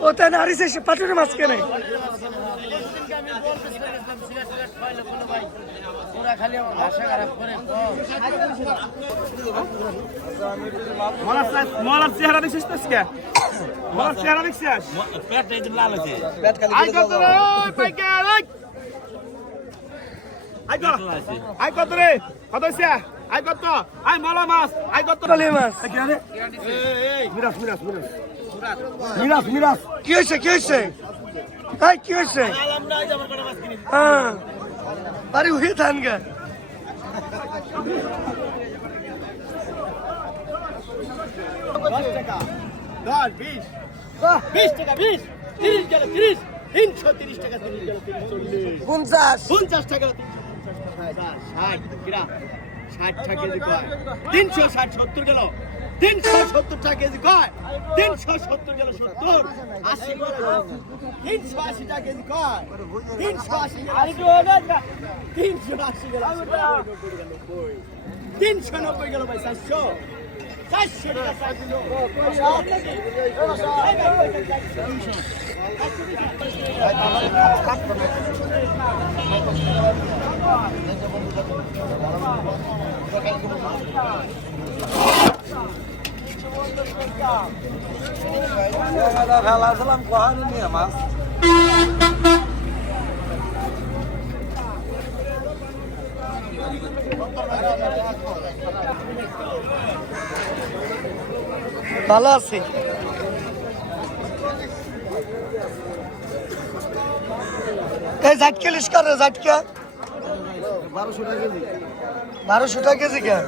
ও তাই না হারিয়েছে সে পাটুরে মাছ কেনে? মলার চেহারা দেখছিস তো আজকে? মলার চেহারা দেখছিস? পেটটা একটু লাল আই কত রে পাইকার কত আই কত রে কত হইছে? আই কত আই মলা মাছ। আই কত কালি মাছ মিরাস মিরাস মিরাস মিরাস মিরাস কি হয়েছে কি হয়েছে? এই কি হয়েছে? হ্যাঁ। বাড়ি উঠে থান গা। দশ বিশ। বিশ টাকা বিশ। তিরিশ গেল তিরিশ। তিনশো তিরিশ টাকা তিরিশ গেল তিরিশ চল্লিশ। পঞ্চাশ। পঞ্চাশ টাকা ষাট কিরা? ষাট টাকা কেজি কয়? তিনশো ষাট সত্তর গেল তিনশো সত্তর টাকা কেজি কয়? তিনশো সত্তর গেল সত্তর। আশি তিনশো আশি টাকা কেজি কয়? তিনশো আশি তিনশো আশি গেল তিনশো নব্বই গেল ভাই চারশো। চারশো টাকা চারশো ফেলা ছিলাম কহানি নিয়ে মাছ ভালো আছে এই ঝাটকে লিস্কার রে ঝাটকা বারোশো টাকা কেজি। কেন?